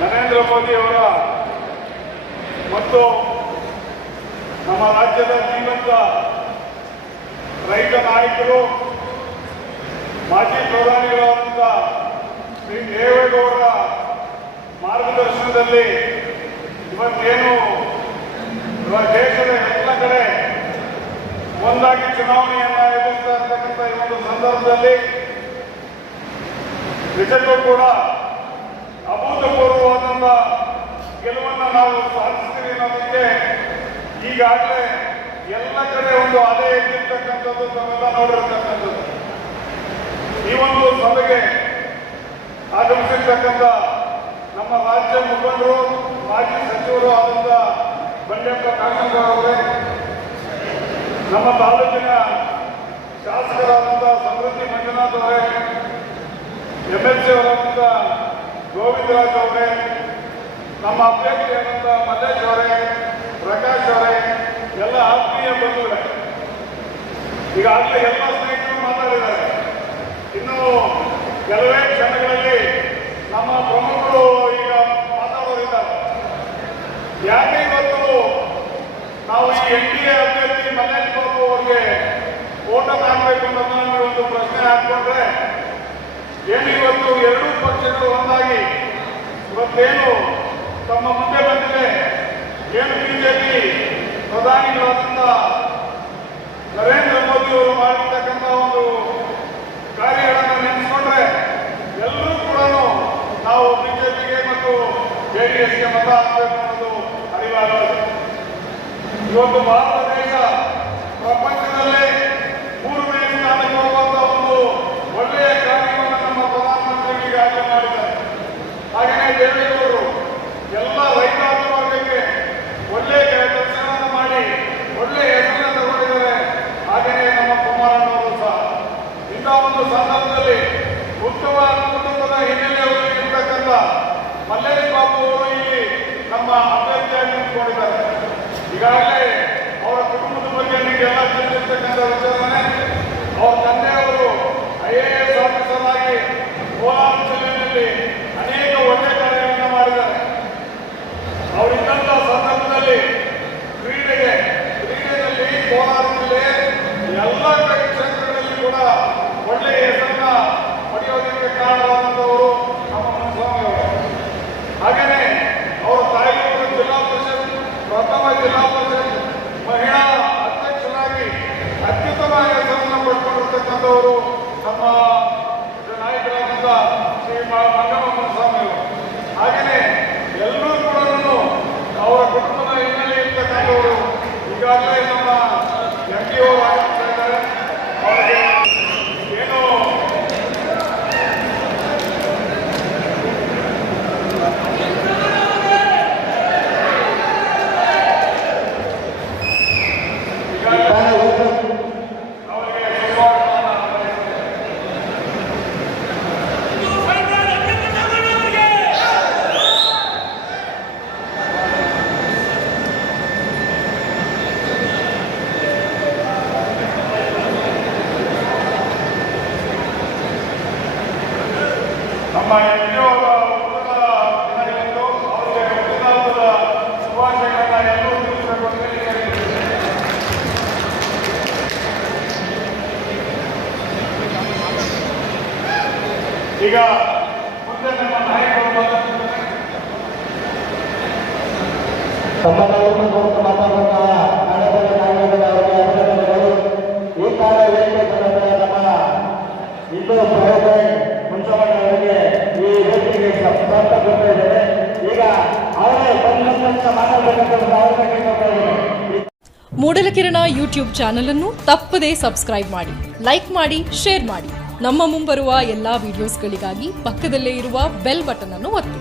ನರೇಂದ್ರ ಮೋದಿ ಅವರ ಮತ್ತು ನಮ್ಮ ರಾಜ್ಯದ ಜೀವಂತ ರೈತ ನಾಯಕರು ಮಾಜಿ ಪ್ರಧಾನಿಗಳಾದಂಥ ಶ್ರೀ ದೇವೇಗೌಡರ ಮಾರ್ಗದರ್ಶನದಲ್ಲಿ ಇವತ್ತೇನು ದೇಶದ ಎಲ್ಲ ಕಡೆ ಒಂದಾಗಿ ಚುನಾವಣೆಯನ್ನ ಎದುರಿಸ್ತಾ ಇರತಕ್ಕಂಥ ಈ ಒಂದು ಸಂದರ್ಭದಲ್ಲಿ ನಿಜಕ್ಕೂ ಕೂಡ ಅಭೂತಪೂರ್ವವಾದಂಥ ಗೆಲುವನ್ನು ನಾವು ಸಾಧಿಸ್ತೀವಿ ಅನ್ನೋದಕ್ಕೆ ಈಗಾಗಲೇ ಎಲ್ಲ ಕಡೆ ಒಂದು ಅಲೆ ಎದ್ದಿರ್ತಕ್ಕಂಥದ್ದು ತಾವೆಲ್ಲ ನೋಡಿರ್ತಕ್ಕಂಥದ್ದು. ಈ ಒಂದು ಸಭೆಗೆ ಆಗಮಿಸಿರ್ತಕ್ಕಂಥ ನಮ್ಮ ರಾಜ್ಯ ಮುಖಂಡರು ಮಾಜಿ ಸಚಿವರು ಆದಂಥ ಬಂಡೆಪ್ಪ ಕಾಶಂಪುರ ಅವರೇ, ನಮ್ಮ ತಾಲೂಕಿನ ಶಾಸಕರಾದಂಥ ಸಮೃದ್ಧಿ ಮಂಜುನಾಥ್ ಅವರೇ, MLC ಅವರಾದಂಥ ಗೋವಿಂದರಾಜ್ ಅವರೇ, ನಮ್ಮ ಅಭ್ಯರ್ಥಿಯಾದಂಥ ಮಲ್ಲೇಶ್ ಅವರೇ, ಪ್ರಕಾಶ್ ಅವರೇ, ಎಲ್ಲ ಆತ್ಮೀಯ ಬಂಧುಗಳೇ, ಈಗಾಗಲೇ ಎಲ್ಲ ಸ್ನೇಹಿತರು ಮಾತಾಡಿದ್ದಾರೆ. ಇನ್ನು ಕೆಲವೇ ಕ್ಷಣಗಳಲ್ಲಿ ನಮ್ಮ ಪ್ರಮುಖರು ಈಗ ಮಾತಾಡೋರಿದ್ದಾರೆ. ಯಾಕೆ ಇವತ್ತು ನಾವು ಈ NDA ಅಭ್ಯರ್ಥಿ ಮಲ್ಲೇಶ್ ಬಾಬು ಅವರಿಗೆ ಓಟ ಮಾಡಬೇಕು ಅನ್ನೋದನ್ನ ಒಂದು ಪ್ರಶ್ನೆ ಹಾಕೊಂಡ್ರೆ, ಏನು ಇವತ್ತು ಎರಡೂ ಪಕ್ಷಗಳು ಒಂದಾಗಿ ಇವತ್ತೇನು ತಮ್ಮ ಮುಂದೆ ಬಂದಿದೆ, ಏನು ಬಿಜೆಪಿ ಪ್ರಧಾನಿಗಳಾದಂಥ ನರೇಂದ್ರ ಮೋದಿ ಅವರು ಮಾಡಿರ್ತಕ್ಕಂಥ ಒಂದು ಕಾರ್ಯಗಳನ್ನು ನೆನೆಸ್ಕೊಂಡ್ರೆ ಎಲ್ಲರೂ ಕೂಡ ನಾವು ಬಿಜೆಪಿಗೆ ಮತ್ತು JDSಗೆ ಮತ ಹಾಕಬೇಕು ಅನ್ನೋದು ಅನಿವಾರ್ಯವಾಗಿದೆ. ಇವತ್ತು ಭಾರತ ದೇಶ ಪ್ರಪಂಚದಲ್ಲೇ 3ನೇ ಸ್ಥಾನಕ್ಕೆ ಹೋಗುವಂತ ಒಂದು ಒಳ್ಳೆಯ ಕಾರ್ಯವನ್ನು ನಮ್ಮ ಪ್ರಧಾನಮಂತ್ರಿ ಈಗಾಗಲೇ ಮಾಡಿದ್ದಾರೆ. ಹಾಗೆಯೇ ದೇವೇಗೌಡರು ಎಲ್ಲ ರೈತಾಪಿ ವರ್ಗಕ್ಕೆ ಒಳ್ಳೆಯ ಕೆಲಸಗಳನ್ನು ಮಾಡಿ ಒಳ್ಳೆಯ ಹೆಸರನ್ನು ತಗೊಂಡಿದ್ದಾರೆ. ಹಾಗೆಯೇ ನಮ್ಮ ಕುಮಾರಣ್ಣವರು ಸಹ ಇಂಥ ಒಂದು ಸಂದರ್ಭದಲ್ಲಿ ಉತ್ತಮ ಕುಟುಂಬದ ಹಿನ್ನೆಲೆಯಲ್ಲಿ ಇರತಕ್ಕಂಥ ಮಲ್ಲೇಶ್ ಬಾಬು ಅವರು ಇಲ್ಲಿ ನಮ್ಮ ಅಭ್ಯರ್ಥಿಯಾಗಿ ನಿಂತ್ಕೊಂಡಿದ್ದಾರೆ. ಈಗಾಗಲೇ ಅವರ ಕುಟುಂಬದ ಬಗ್ಗೆ ನಿಮಗೆಲ್ಲ ತಿಳಿದಿರ್ತಕ್ಕಂಥ ವಿಚಾರನೆ. ಅವರ ತಂದೆಯವರು IAS ಆಫೀಸರ್ ಆಗಿ ಕೋಲಾರ ಜಿಲ್ಲೆಯಲ್ಲಿ ಅನೇಕ ಒಳ್ಳೆ ಕಾರ್ಯಗಳನ್ನು ಮಾಡಿದ್ದಾರೆ. ಅವರಿದ್ದಂಥ ಸಂದರ್ಭದಲ್ಲಿ ಕ್ರೀಡೆಯಲ್ಲಿ ಕೋಲಾರ ಜಿಲ್ಲೆ ಎಲ್ಲ ಕ್ಷೇತ್ರಗಳಲ್ಲಿ ಕೂಡ ಒಳ್ಳೆಯ ಹೆಸರನ್ನ ಪಡೆಯೋದಕ್ಕೆ ಕಾರಣವಾದಂಥವರು ನಮ್ಮ ಮುನ್ಸ್ವಾಮಿ ಅವರು. ಹಾಗೆಯೇ ಅವರ ತಾಯಿಯವರು ಜಿಲ್ಲಾ ಪರಿಷತ್ ಪ್ರಥಮ ಜಿಲ್ಲಾ ಪರಿಷತ್ ಮಹಿಳಾ ಅಧ್ಯಕ್ಷರಾಗಿ ಅತ್ಯುತ್ತಮ ಹೆಸರನ್ನು ಪಡ್ಕೊಂಡಿರ್ತಕ್ಕಂಥವರು ನಮ್ಮ ನಾಯಕರಾದಂಥ ಶ್ರೀ ಮಂಗಮ್ಮ ಮುನ್ಸ್ವಾಮಿ ಅವರು. ಹಾಗೆಯೇ ಎಲ್ಲರೂ ಕೂಡ ಅವರ ಕುಟುಂಬದ ಹಿನ್ನೆಲೆ ಇರ್ತಕ್ಕಂಥವರು ಈಗಾಗಲೇ ನಮ್ಮ MP ಅವರು ಆಗ್ತಾ ಇದ್ದಾರೆ. ಅವರಿಗೆ ಏನು ನಮ್ಮ MP ಅವರ ಹುಟ್ಟುಹಬ್ಬದ ದಿನದಂದು ಅವರಿಗೆ ಹುಟ್ಟುಹಬ್ಬದ ಶುಭಾಶಯಗಳನ್ನ ಎಲ್ಲರೂ ತಿಳಿಸಬೇಕು ಅಂತ ಹೇಳಿದ್ದಾರೆ. ಈಗ ಮುಂದೆ ನಮ್ಮ ನಾಯಕರು ಮಾತಾಡುವಂತಹ ಅವರಿಗೆ ಅಭಿನಂದನೆಗಳು. ಈ ಕಾಲ ವೇದಿಕೆ ನಮ್ಮ ಹಿಂದೂ ಮುನ್ಸಮಣ್ಣ ಅವರಿಗೆ ಈ ವೇದಿಕೆಗೆ ಇದ್ದಾರೆ. ಈಗ ಅವರೇ ಬಂದ ಮಾತಾಡಬೇಕಂತ ಮೂಡಲಕಿರಣ ಯೂಟ್ಯೂಬ್ ಚಾನಲ್ ಅನ್ನು ತಪ್ಪದೇ ಸಬ್ಸ್ಕ್ರೈಬ್ ಮಾಡಿ, ಲೈಕ್ ಮಾಡಿ, ಶೇರ್ ಮಾಡಿ. ನಮ್ಮ ಮುಂಬರುವ ಎಲ್ಲಾ ವಿಡಿಯೋಸ್ಗಳಿಗಾಗಿ ಪಕ್ಕದಲ್ಲೇ ಇರುವ ಬೆಲ್ ಬಟನ್ ಅನ್ನು ಒತ್ತಿ.